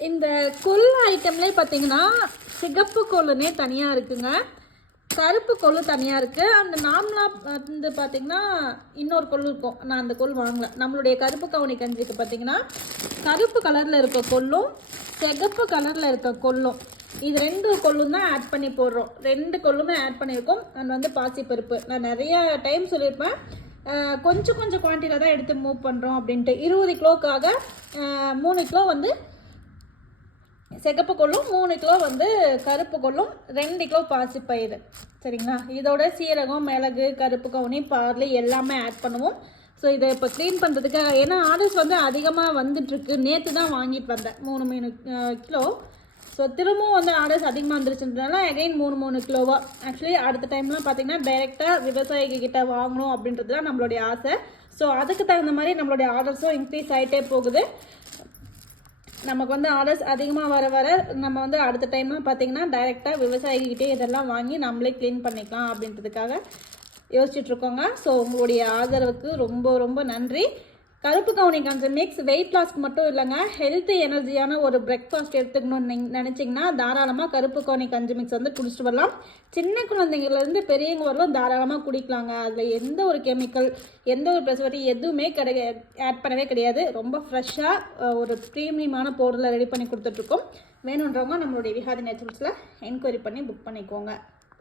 இந்த கொள்ளு ஐட்டம்லேயே பார்த்தீங்கன்னா சிகப்பு கொள்ளுனே தனியாக இருக்குங்க, கருப்பு கொள்ளு தனியாக இருக்குது. அந்த நார்மலாக வந்து பார்த்திங்கன்னா இன்னொரு கொள்ளு இருக்கும், நான் அந்த கொள்ளு வாங்கலை. நம்மளுடைய கருப்பு கவுனி கஞ்சிக்கு பார்த்திங்கன்னா கருப்பு கலரில் இருக்க கொள்ளும் சிகப்பு கலரில் இருக்க கொள்ளும், இது 2 கொள்ளும் தான் ஆட் பண்ணி போடுறோம். 2 கொள்ளுமே ஆட் பண்ணியிருக்கோம். அண்ட் வந்து பாசிப்பருப்பு நான் நிறைய டைம் சொல்லியிருப்பேன், கொஞ்சம் குவான்டிட்டியில் தான் எடுத்து மூவ் பண்ணுறோம் அப்படின்ட்டு. 20 கிலோக்காக 3 கிலோ வந்து சிகப்பு கொள்ளும், 3 கிலோ வந்து கருப்பு கொள்ளும், 2 கிலோ பாசிப்பயிறு. சரிங்களா? இதோட சீரகம், மிளகு, கருப்பு கவுனி, பார்லி எல்லாமே ஆட் பண்ணுவோம். ஸோ இதை இப்போ க்ளீன் பண்ணுறதுக்காக, ஏன்னா ஆர்டர்ஸ் வந்து அதிகமாக வந்துட்டுருக்கு. நேற்று தான் வாங்கிட்டு வந்தேன் 3 கிலோ. ஸோ திரும்பவும் வந்து ஆர்டர்ஸ் அதிகமாக வந்துருச்சுன்றதுனால அகைன் 3 கிலோவாக. ஆக்சுவலி அடுத்த டைம்லாம் பார்த்திங்கன்னா டைரெக்டாக விவசாயிகிட்ட வாங்கணும் அப்படின்றது தான் நம்மளுடைய ஆசை. ஸோ அதுக்கு தகுந்த மாதிரி நம்மளுடைய ஆர்டர்ஸும் இன்க்ரீஸ் ஆகிட்டே போகுது. நமக்கு வந்து ஆர்டர்ஸ் அதிகமாக வர நம்ம வந்து அடுத்த டைம்லாம் பார்த்திங்கன்னா டைரெக்டாக விவசாயிகிட்டே இதெல்லாம் வாங்கி நம்மளே க்ளீன் பண்ணிக்கலாம் அப்படின்றதுக்காக யோசிச்சுட்ருக்கோங்க. ஸோ உங்களுடைய ஆதரவுக்கு ரொம்ப நன்றி. கருப்பு கவுனி கஞ்சி மிக்ஸ் வெயிட் லாஸ்க்கு மட்டும் இல்லைங்க, ஹெல்த்து எனர்ஜியான ஒரு பிரேக்ஃபாஸ்ட் எடுத்துக்கணும்னு நினச்சிங்கன்னா தாராளமாக கருப்பு கவுனி கஞ்சி மிக்ஸ் வந்து குடிச்சிட்டு வரலாம். சின்ன குழந்தைங்கள்லேருந்து பெரியவங்க வரலாம் தாராளமாக குடிக்கலாங்க. அதில் எந்த ஒரு கெமிக்கல், எந்த ஒரு ப்ரிசர்வேட்டிவ் எதுவுமே ஆட் பண்ணவே கிடையாது. ரொம்ப ஃப்ரெஷ்ஷாக ஒரு ப்ரீமியமான பவுடரில் ரெடி பண்ணி கொடுத்துட்ருக்கோம். வேணுன்றவங்க நம்மளுடைய விஹாரி நேச்சுரல்ஸில் என்கொயரி பண்ணி புக் பண்ணிக்கோங்க.